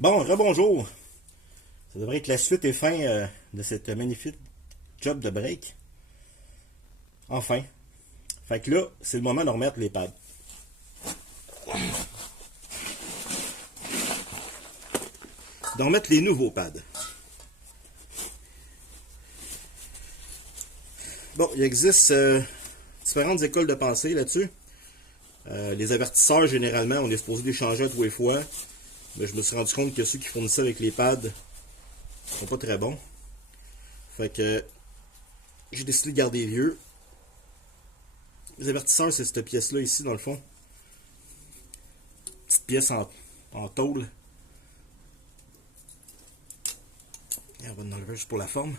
Bon, rebonjour. Ça devrait être la suite et fin de cette magnifique job de break. Enfin. Fait que là, c'est le moment de remettre les pads. De remettre les nouveaux pads. Bon, il existe différentes écoles de pensée là-dessus. Les avertisseurs, généralement, on est supposé les changer à tous les fois. Mais je me suis rendu compte que ceux qui fournissaient avec les pads sont pas très bons. Fait que j'ai décidé de garder les vieux. Les avertisseurs, c'est cette pièce-là ici, dans le fond. Petite pièce en tôle. Et on va en enlever juste pour la forme.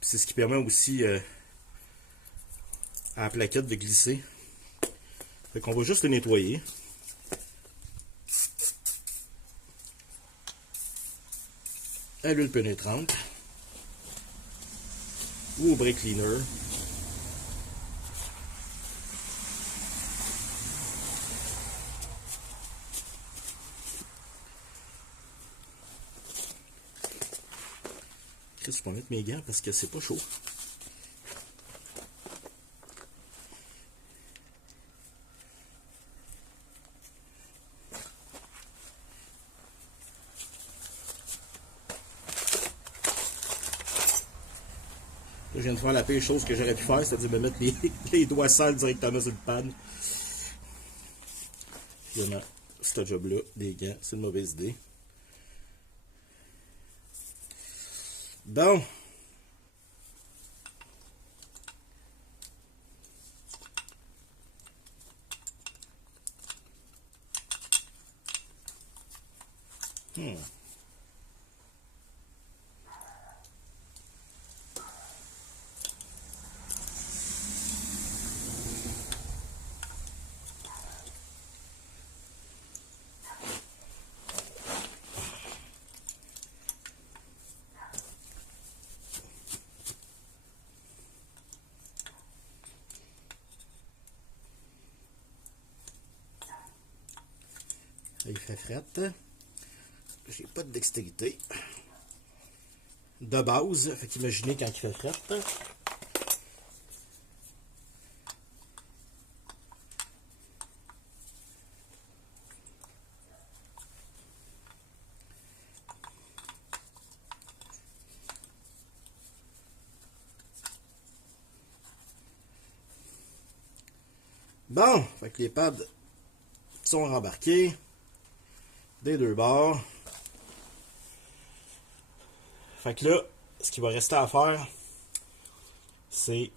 Puis c'est ce qui permet aussi à la plaquette de glisser. Fait qu'on va juste le nettoyer. À l'huile pénétrante. Ou au brake cleaner. Je vais mettre mes gants parce que c'est pas chaud. Là, je viens de faire la pire chose que j'aurais pu faire, c'est-à-dire me mettre les doigts sales directement sur le pad. Finalement, ce job-là, des gants, c'est une mauvaise idée. Bon. Il fait frette. J'ai pas de dextérité. De base, fait qu'imaginez quand il fait frette. Bon, fait que les pads sont rembarqués des deux bords. Fait que là, ce qu'il va rester à faire, c'est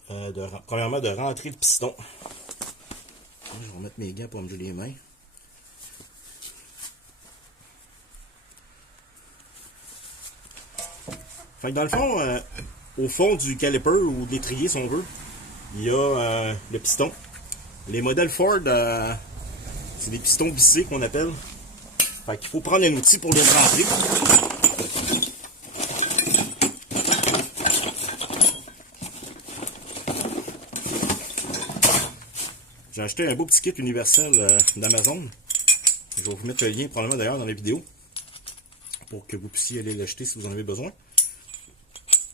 premièrement de rentrer le piston. Je vais remettre mes gants pour me geler les mains. Fait que dans le fond, au fond du caliper ou de l'étrier, si on veut, il y a le piston. Les modèles Ford, c'est des pistons vissés qu'on appelle. Fait qu'il faut prendre un outil pour les rentrer. J'ai acheté un beau petit kit universel d'Amazon. Je vais vous mettre le lien probablement d'ailleurs dans la vidéo pour que vous puissiez aller l'acheter si vous en avez besoin.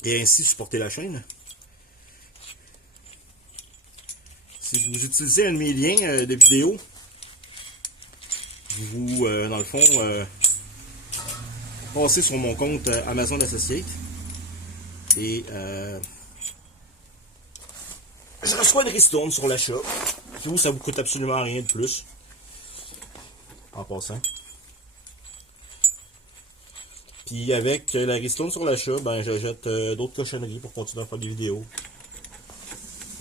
Et ainsi supporter la chaîne. Si vous utilisez un de mes liens de vidéo, vous, dans le fond, passez sur mon compte Amazon Associate et je reçois une ristourne sur l'achat. Vous, ça vous coûte absolument rien de plus. En passant. Puis avec la ristourne sur l'achat, ben j'achète d'autres cochonneries pour continuer à faire des vidéos.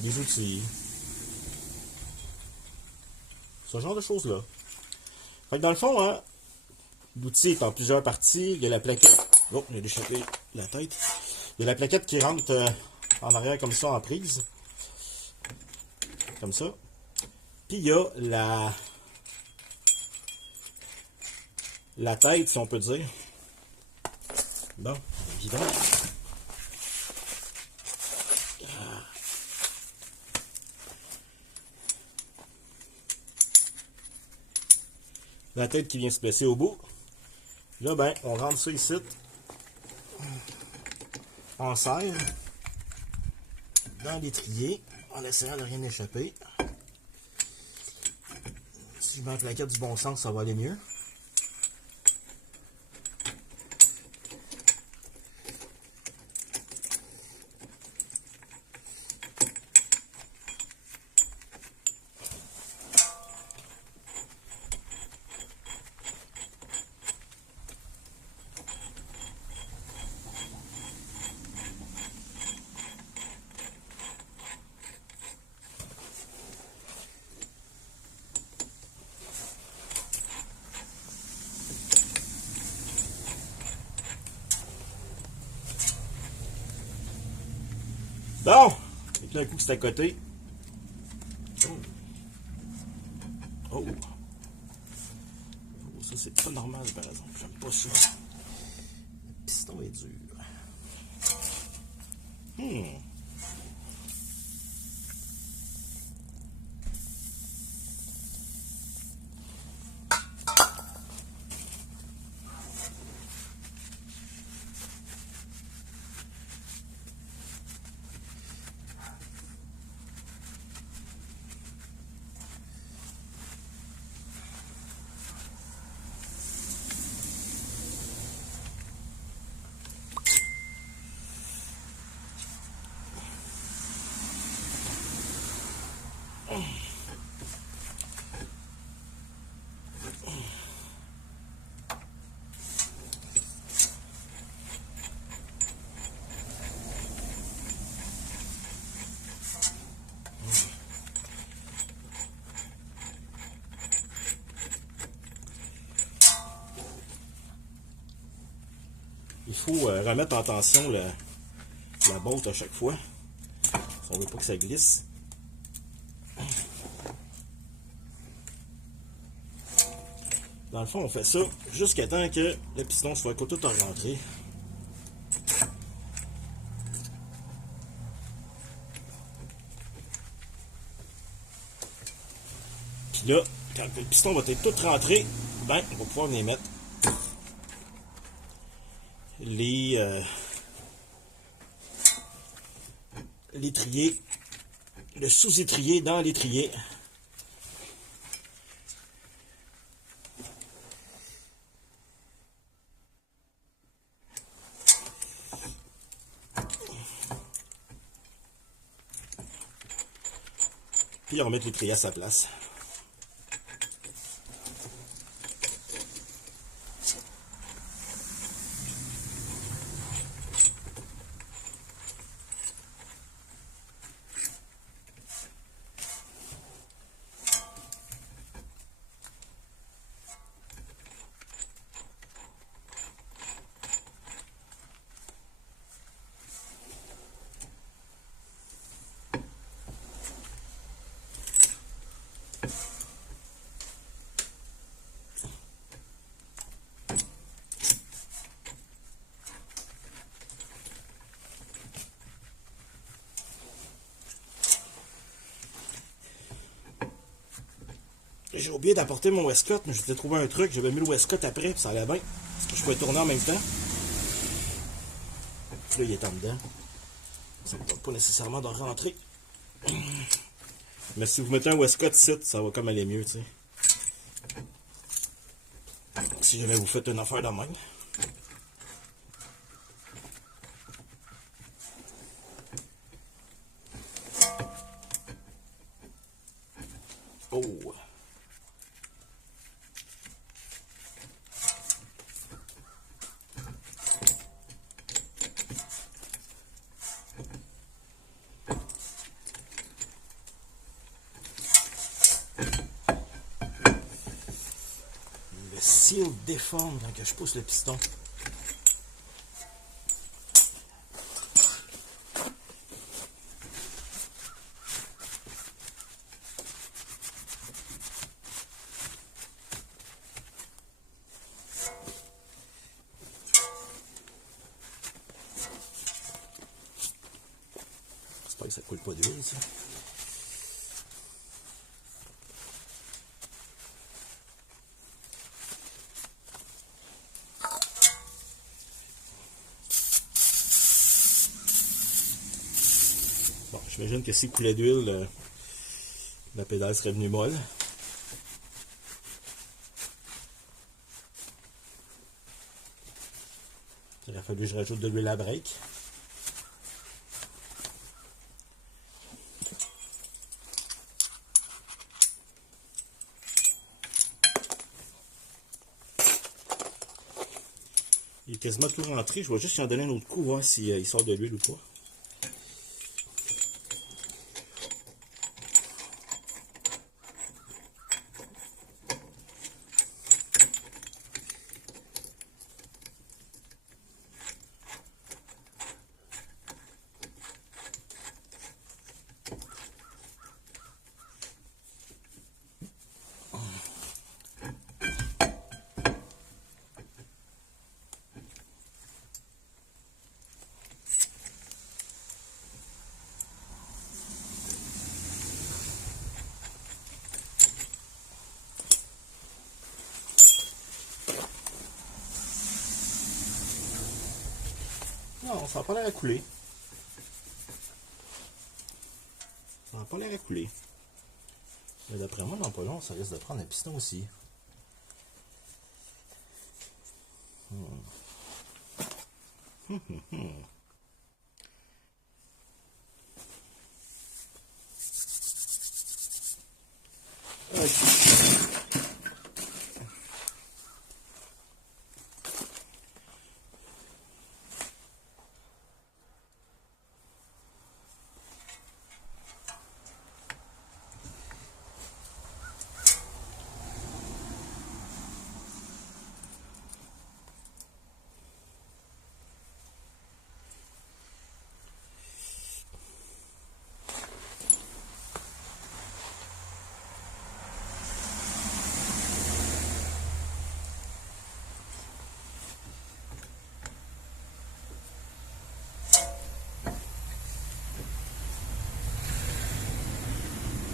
Des outils. Ce genre de choses-là. Fait que dans le fond, hein, l'outil est en plusieurs parties. Il y a la plaquette. Oh, j'ai déchiré la tête. Il y a la plaquette qui rentre en arrière comme ça en prise. Comme ça. Puis il y a la tête, si on peut dire. Bon, évident. La tête qui vient se placer au bout. Puis là, ben, on rentre ça ici, en serre, dans l'étrier, en essayant de rien échapper. Si je mets la plaquette du bon sens, ça va aller mieux. Bon! Et puis d'un coup, c'est à côté. Oh! Oh! Oh, ça, c'est pas normal, par exemple. J'aime pas ça. Le piston est dur. Il faut remettre en tension la bolte à chaque fois. Si on veut pas que ça glisse. Dans le fond, on fait ça jusqu'à temps que le piston soit tout rentré. Puis là, quand le piston va être tout rentré, ben, on va pouvoir venir mettre l'étrier, le sous-étrier dans l'étrier. Puis on va mettre l'étrier à sa place. J'ai oublié d'apporter mon Westcott, mais je t'ai trouvé un truc. J'avais mis le Westcott après, puis ça allait bien. Parce que je pouvais tourner en même temps. Puis là, il est en dedans. Ça ne me tente pas nécessairement de rentrer. Mais si vous mettez un Westcott ici, ça va comme aller mieux, tu sais. Si jamais vous faites une affaire de même. Oh! Le seal déforme quand je pousse le piston. J'espère que ça coule pas d'huile, ça. J'imagine que s'il coulait d'huile, la pédale serait venue molle. Il a fallu que je rajoute de l'huile à break. Il est quasiment tout rentré. Je vais juste y en donner un autre coup, voir s'il sort de l'huile ou pas. Non, ça n'a pas l'air à couler. Ça n'a pas l'air à couler. Mais d'après moi, dans pas long, ça risque de prendre un piston aussi. Ok.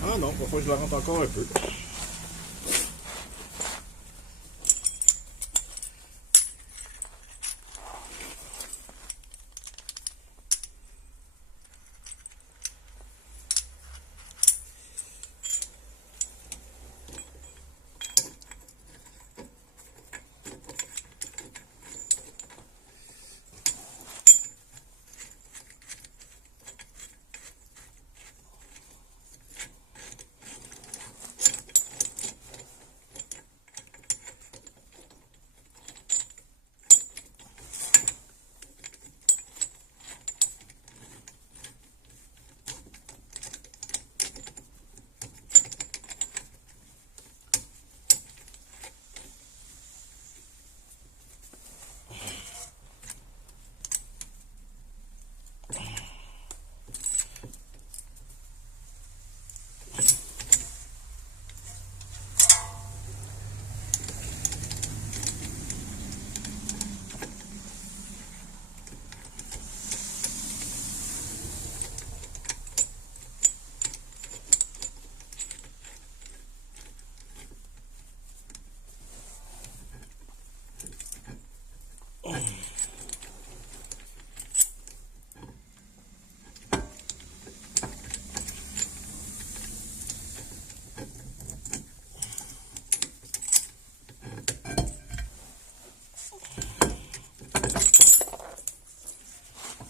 Ah non, parfois je la rentre encore un peu.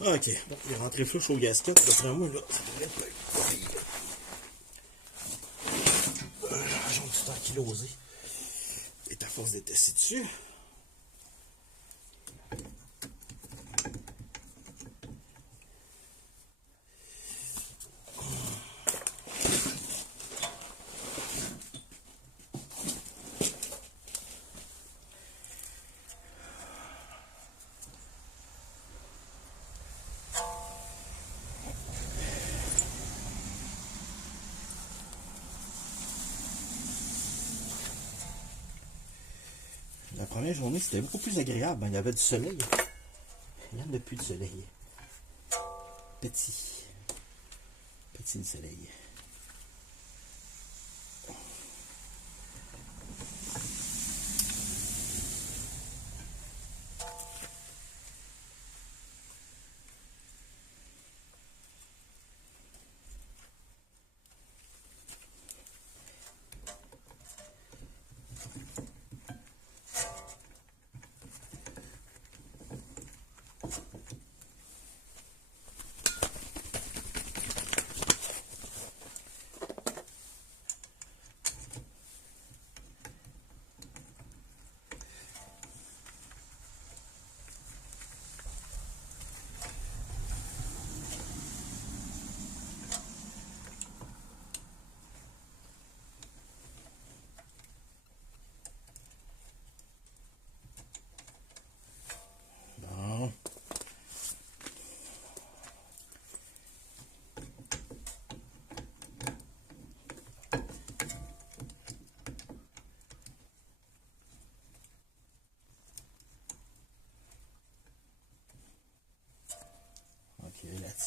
Ok, bon, il est rentré flush au gasket, d'après moi, là, ça devrait être pas pire. J'ai un petit temps kilosé. Et à force d'être assis dessus. La première journée, c'était beaucoup plus agréable. Il y avait du soleil. Il n'y en a plus de soleil. Petit. Petit le soleil.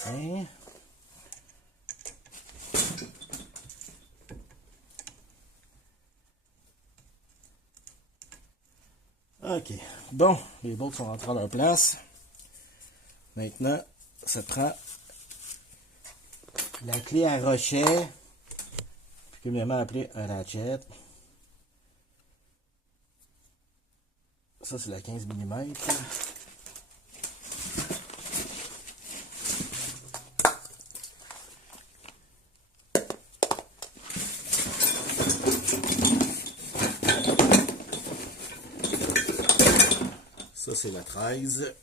Hein? OK. Bon, les bolts sont rentrés à leur place. Maintenant, ça prend la clé à rochet, plus communément appelée un ratchet. Ça, c'est la 15 mm. Ça, c'est la 13.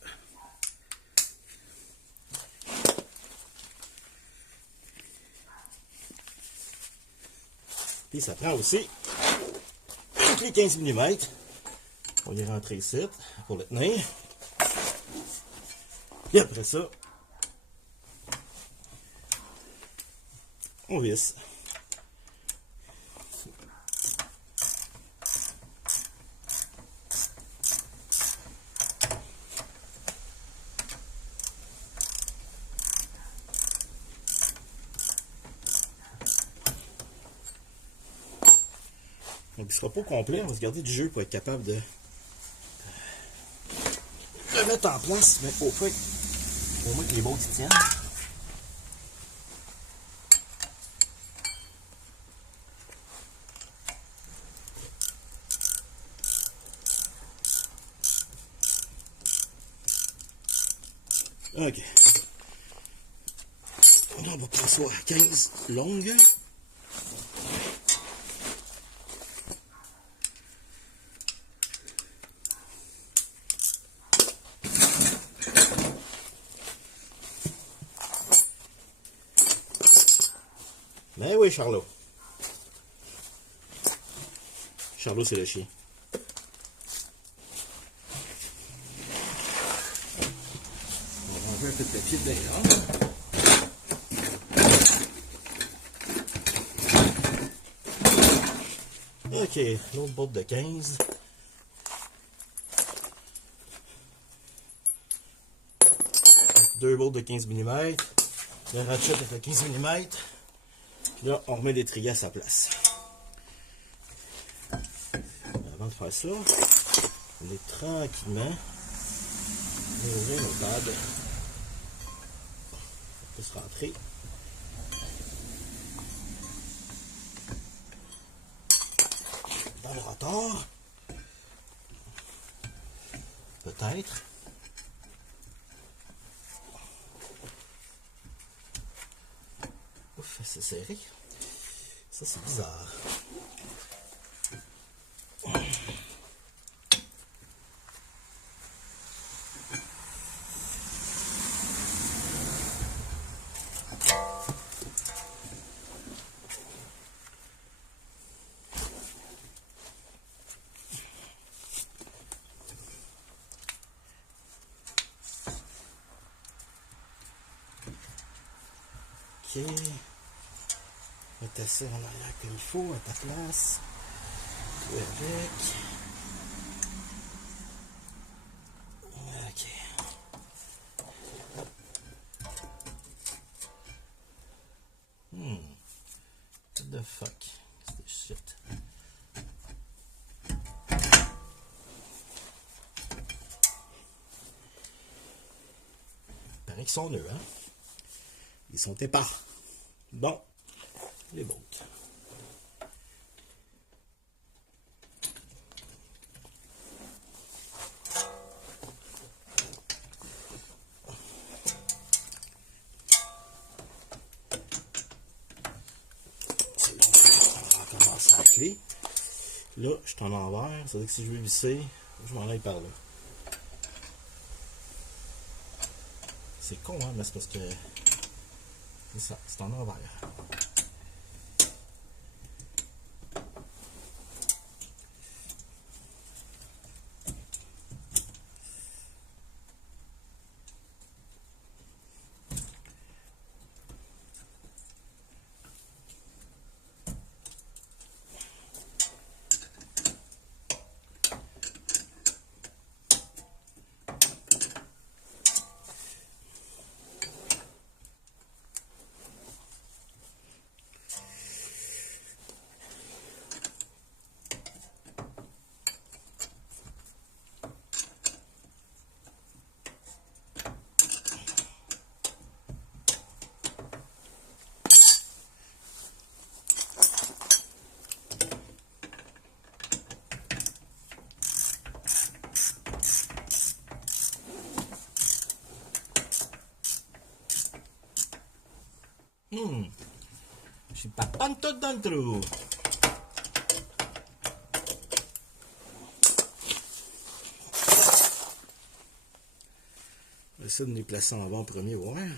Puis ça prend aussi les 15 mm. On va les rentrer ici pour le tenir. Et après ça, on visse. Donc, il ne sera pas complet. On va se garder du jeu pour être capable de le mettre en place. Mais au fait, au moins que les bolts y tiennent. OK. On va passer à 15 longues. Ben oui, Charlot. Charlot, c'est le chien. On va enlever un peu de papier de derrière. OK, l'autre botte de 15. Deux bolts de 15 mm. Le ratchet avec le 15 mm. Puis là, on remet l'étrier à sa place. Avant de faire ça, on est tranquillement. On va ouvrir nos pads. On peut se rentrer. Dans le rotor. Peut-être. Ouf, c'est serré. Ça, c'est bizarre. Ok. Mets ça en arrière comme il faut, à ta place. Tout avec. Ok. What the fuck? C'est shit. Il paraît qu'ils sont neufs, hein? Ils sont épars. Bon. Les bolts. C'est bon. On va recommencer la clé. Là, je suis en envers. Ça veut dire que si je veux visser, je m'en aille par là. C'est con, hein, mais c'est parce que c'est ça, c'est en envers. Je suis pas pantoute dans le trou. On va essayer de les placer en bas en premier, ouais.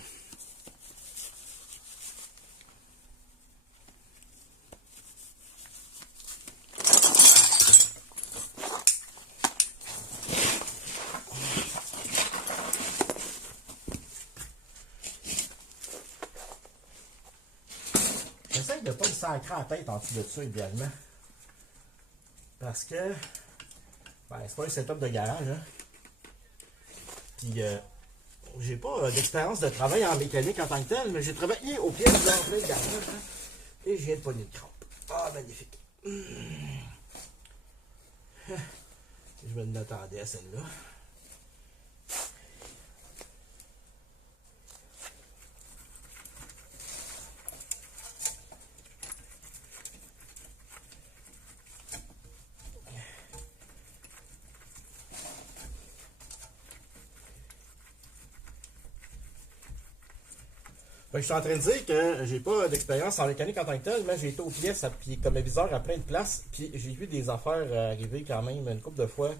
J'essaie de ne pas le sacrer à la tête en dessous de ça, idéalement. Parce que, ben, c'est pas un setup de garage, hein. Puis, j'ai pas d'expérience de travail en mécanique en tant que tel, mais j'ai travaillé au pied de l'entrée de garage, hein, et je viens de pogner de crampe. Ah, magnifique. Je me l'attendais à celle-là. Je suis en train de dire que j'ai pas d'expérience en mécanique en tant que tel, mais j'ai été aux pièces puis comme aviseur à plein de places, puis j'ai vu des affaires arriver quand même une couple de fois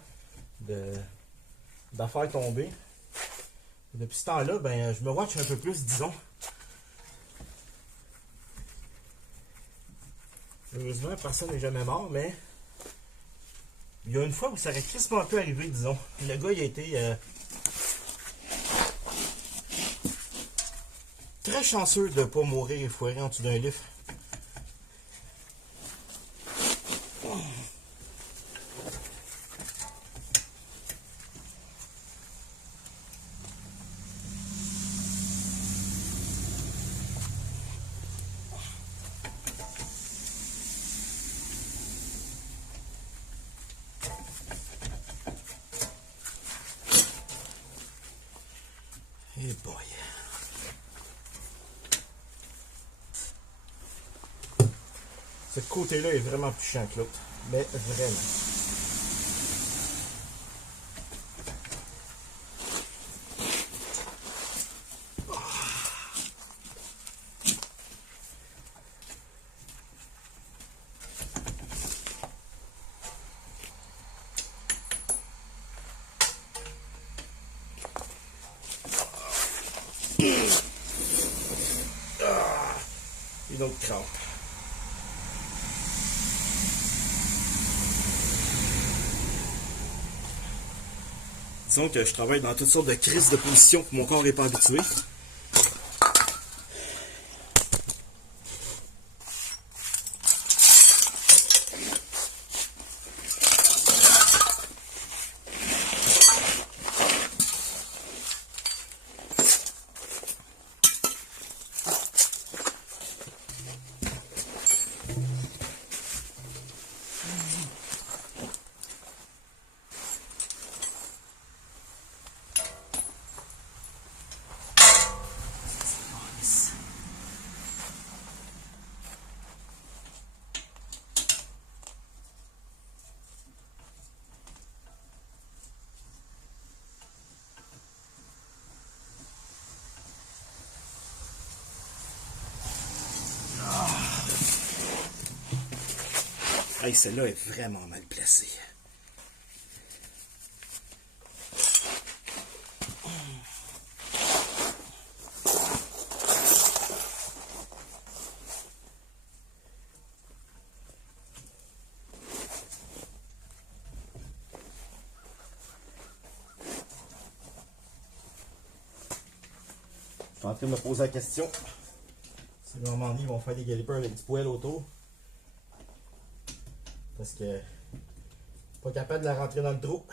d'affaires tomber. Et depuis ce temps-là, ben je me watch un peu plus, disons. Heureusement, personne n'est jamais mort, mais il y a une fois où ça aurait crispement pu arriver, disons. Le gars, il a été très chanceux de ne pas mourir et foirer en dessous d'un livre. Eh boy. Ce côté-là est vraiment plus chiant que l'autre. Mais vraiment. Une autre crampe. Disons que je travaille dans toutes sortes de crises de position que mon corps n'est pas habitué. Hey, celle-là est vraiment mal placée. Je suis en train de me poser la question. Si à un moment donné, ils vont faire des galipers avec du poêle autour. Parce que pas capable de la rentrer dans le trou.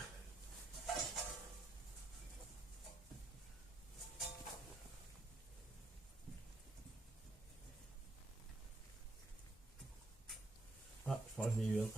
Ah, je pense que j'en ai eu une.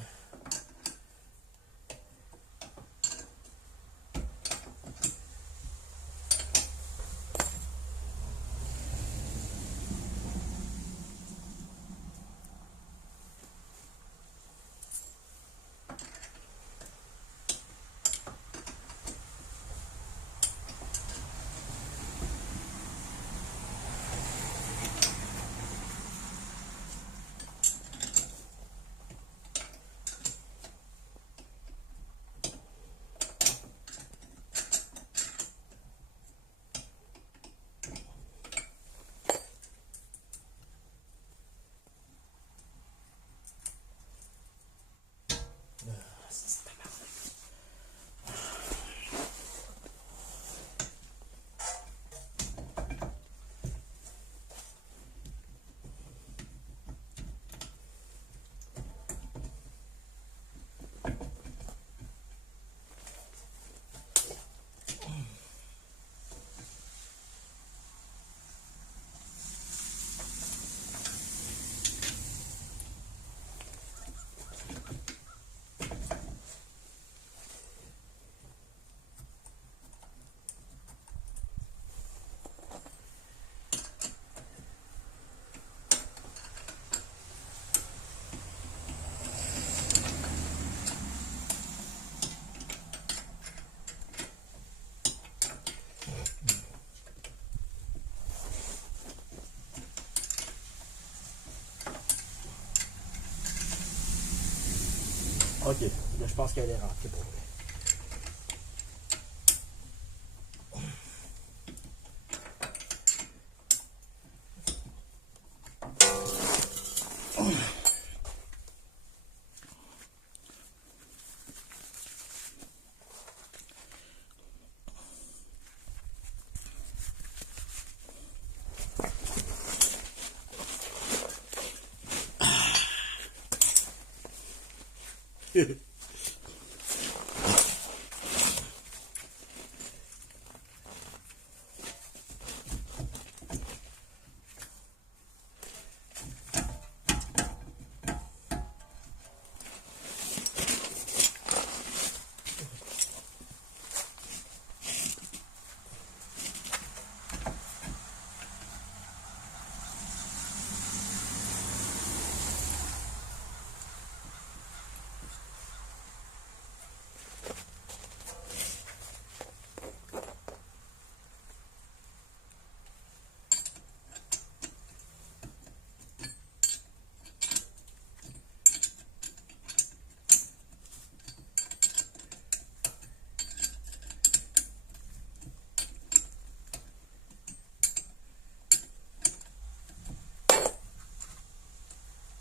Ok, là, je pense qu'elle est rentrée pour vrai.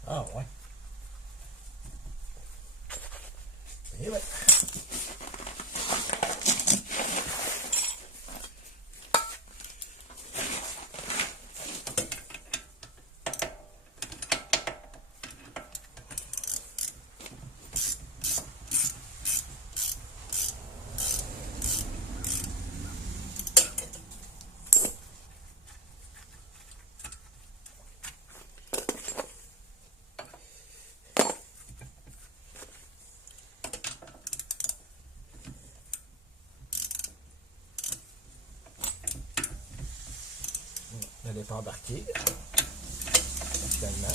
Ah ouais. Et ouais. Elle n'est pas embarquée. Finalement.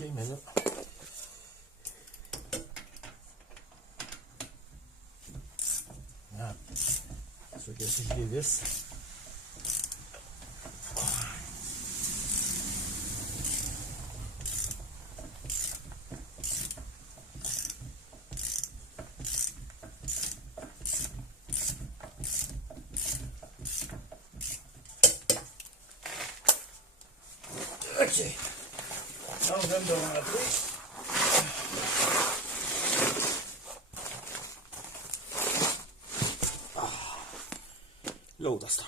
OK, mais là... Ah. C'est sûr que si je dévisse... OK. Là, on vient de rentrer. L'autre à cette heure.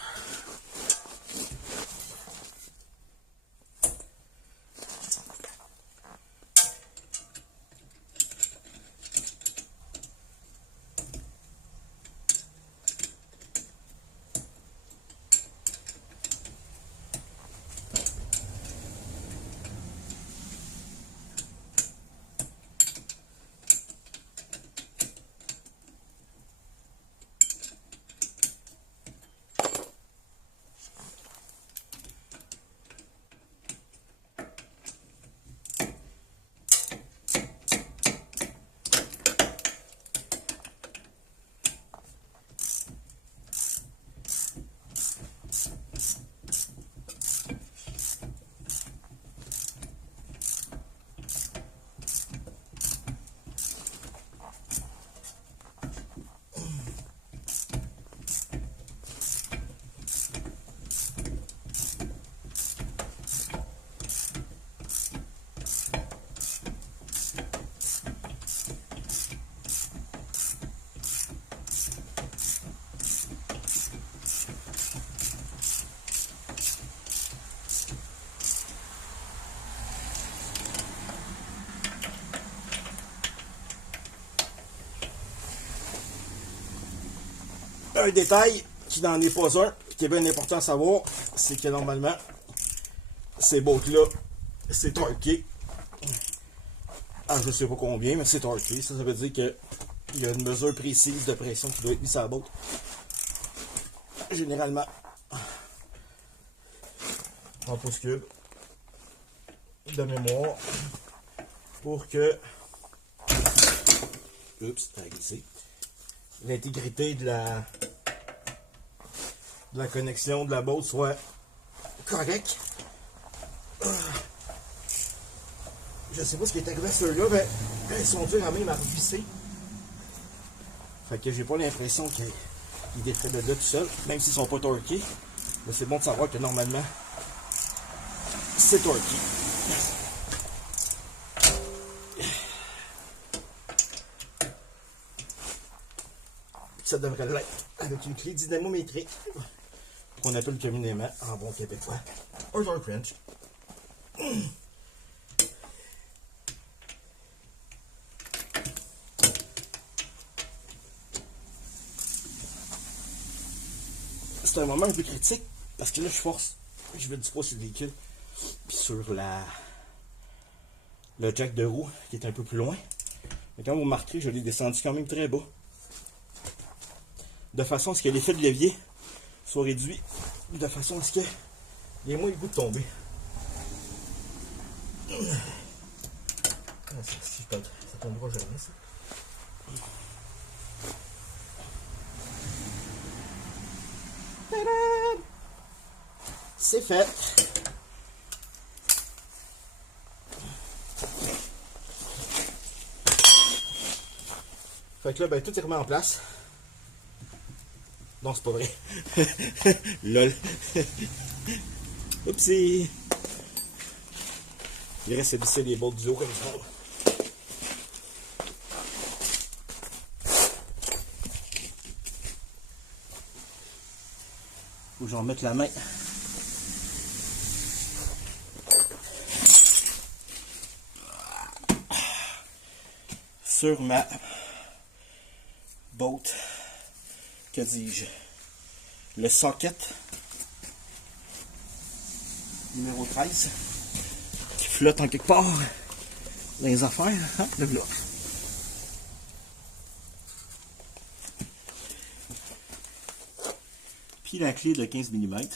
Un détail qui n'en est pas un, qui est bien important à savoir, c'est que normalement, ces bottes-là, c'est torqué. Ah, je sais pas combien, mais c'est torqué. Ça veut dire qu'il y a une mesure précise de pression qui doit être mise sur la botte. Généralement, en pouces cubes de mémoire pour que ça a glissé. L'intégrité de la connexion de la botte soit correcte. Je sais pas ce qui est arrivé à ceux-là, mais ils sont durs quand même à revisser. Fait que j'ai pas l'impression qu'ils détraient de là tout seul, même s'ils sont pas torqués. Mais c'est bon de savoir que normalement, c'est torqué. Ça devrait l'être avec une clé dynamométrique qu'on appelle communément en bon québécois un torque wrench. C'est un moment un peu critique parce que là je force, je vais du poids sur le véhicule puis sur le jack de roue qui est un peu plus loin. Mais quand vous remarquerez, je l'ai descendu quand même très bas, de façon à ce que l'effet de levier soit réduit, de façon à ce qu'il y ait moins le goût de tomber. Ça tombera jamais, ça. C'est fait. Fait que là, ben, tout est remis en place. Non, c'est pas vrai. Lol. Oupsie. Il reste à visser les bottes du haut comme ça. Faut que j'en mette la main. Sur ma botte, que dis-je, le socket numéro 13 qui flotte en quelque part dans les affaires, hein, le bloc. Puis la clé de 15 mm.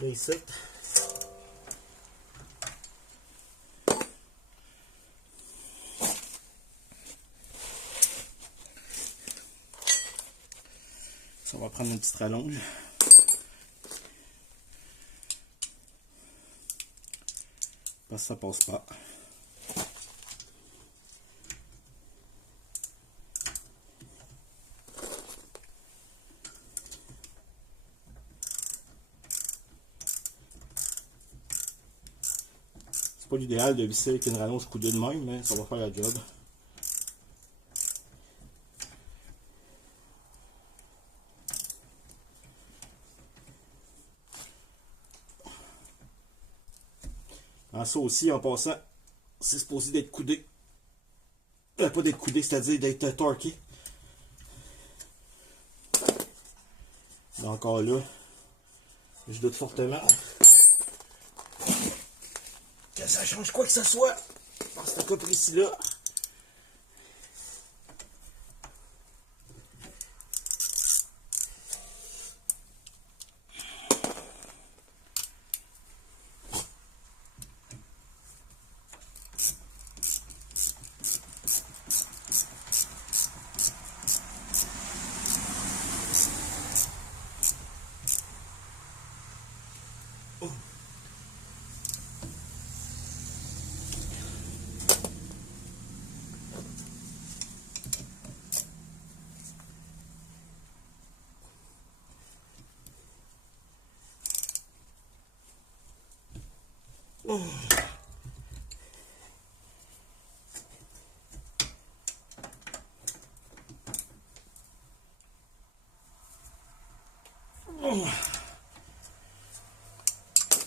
Là, ici. Ça va prendre une petite rallonge. Parce que ça passe pas. C'est pas l'idéal de visser avec une rallonge coudée de même, mais ça va faire la job. Ça aussi, en passant, c'est supposé d'être coudé. Pas d'être coudé, c'est-à-dire d'être torqué. Mais encore là, je doute fortement que ça change quoi que ce soit dans ce cas précis-là.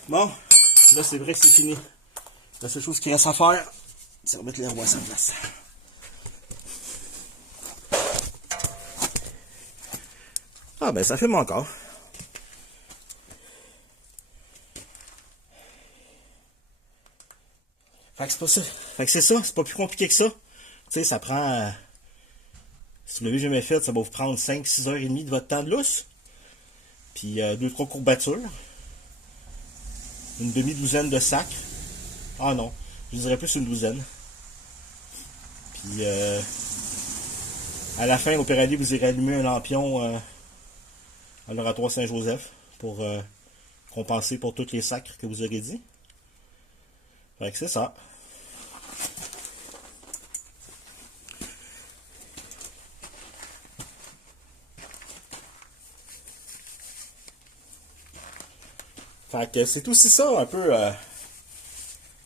Bon, là c'est vrai que c'est fini. La seule chose qu'il reste à faire, c'est remettre les roues à sa place. Ah ben ça filme encore. Fait que c'est pas ça. Fait que c'est ça, c'est pas plus compliqué que ça. Tu sais, ça prend... si vous l'avez jamais fait, ça va vous prendre 5-6 heures et demie de votre temps de lousse. Puis 2-3 courbatures. Une demi-douzaine de sacs. Ah non, je dirais plus une douzaine. Puis à la fin, au Pirelli, vous irez allumer un lampion à l'Oratoire Saint-Joseph pour compenser pour tous les sacres que vous aurez dit. Fait que c'est ça. Fait que c'est aussi ça un peu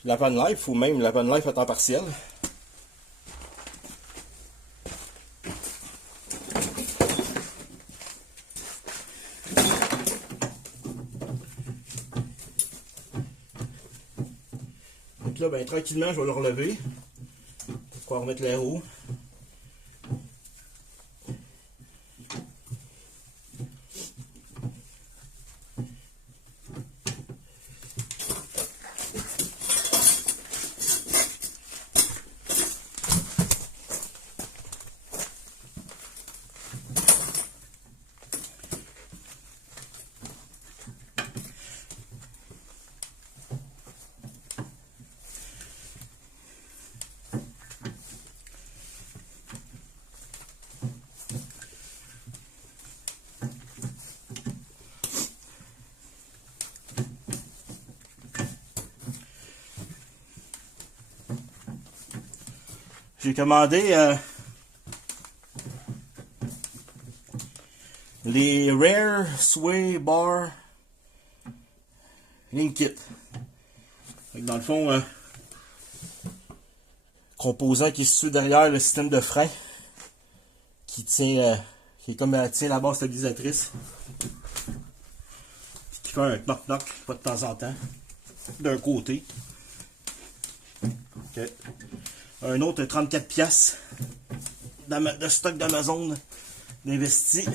la van life ou même la van life à temps partiel. Donc là, ben, tranquillement, je vais le relever pour pouvoir remettre les roues. J'ai commandé les Rare Sway Bar Link Kit. Dans le fond, composant qui est situé derrière le système de frein qui tient, qui est comme tient la barre stabilisatrice, qui fait un knock-knock pas de temps en temps d'un côté. Okay. Un autre 34 piastres de stock d'Amazon d'investi.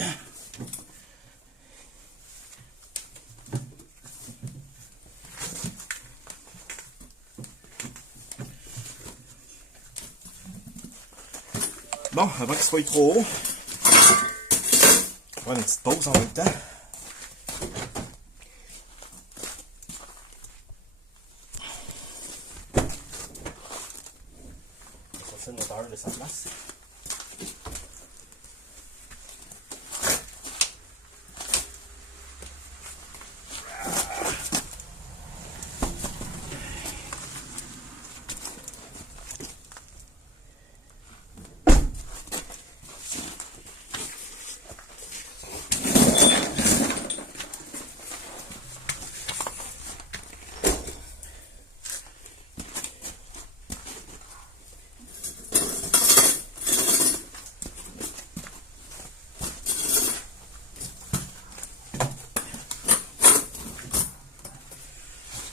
Bon, avant qu'il soit trop haut, on va prendre une petite pause en même temps. déplacer le moteur de sa place.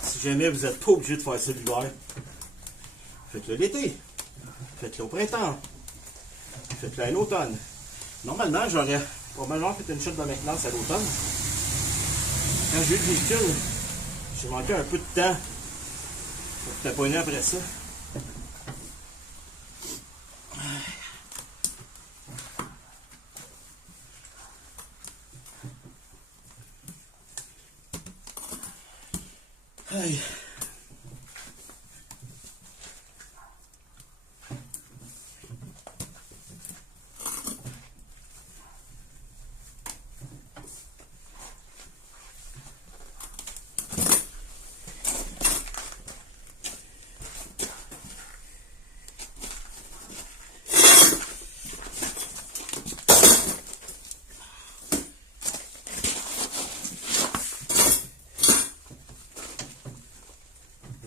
Si jamais vous n'êtes pas obligé de faire ça l'hiver, faites-le l'été, faites-le au printemps, faites-le à l'automne. Normalement, j'aurais probablement fait une chute de maintenance à l'automne. Quand j'ai eu le véhicule, j'ai manqué un peu de temps pour taponner après ça. Aïe.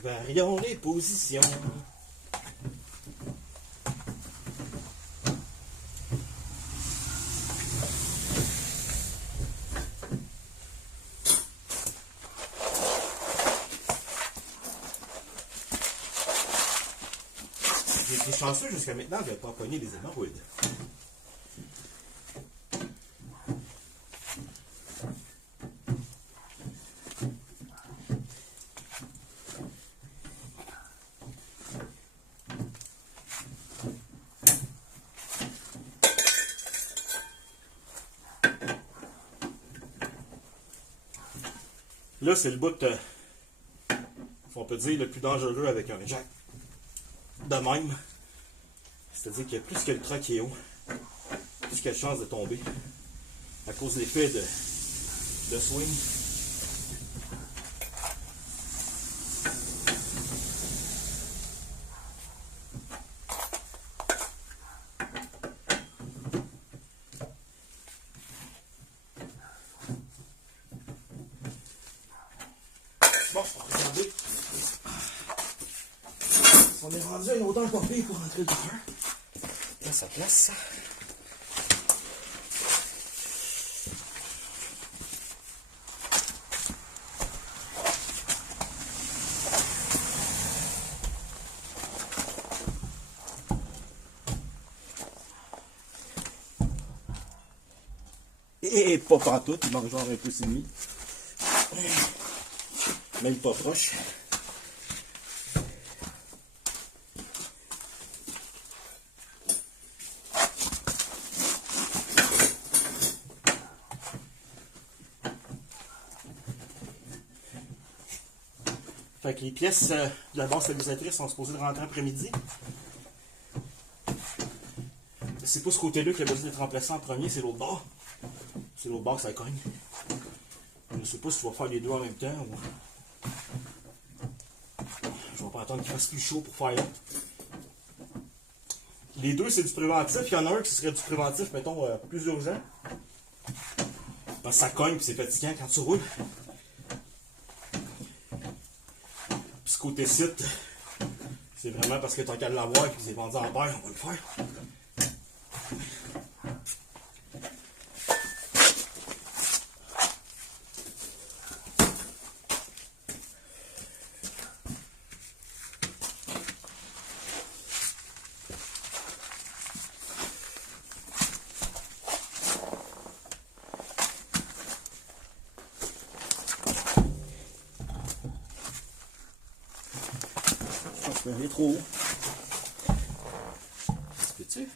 Varions les positions. J'ai été chanceux jusqu'à maintenant de ne pas pogner des hémorroïdes. Là, c'est le bout, on peut dire, le plus dangereux avec un jack. De même. C'est-à-dire que plus que le truck est haut, plus qu'il y a de chance de tomber. À cause de l'effet de swing. Bon, regardez. On est rendu à une hauteur pas pire pour rentrer le moteur. Là, ça place ça. Et pas pantoute, il manque genre un pouce et demi. Même pas proche. Fait que les pièces de la base stabilisatrice sont supposées de rentrer après-midi. C'est pas ce côté-là qui a besoin d'être remplacé en premier, c'est l'autre bord. C'est l'autre bord que ça cogne. Je ne sais pas si tu vas faire les deux en même temps ou... Je vais pas attendre qu'il fasse plus chaud pour faire l'autre. Les deux, c'est du préventif. Il y en a un qui serait du préventif, mettons, plus urgent. Parce que ça cogne et c'est fatigant quand tu roules. Puis ce côté site, c'est vraiment parce que tu as qu'à l'avoir et que c'est vendu en paire, on va le faire. Je peux aller trop haut. Peux-tu?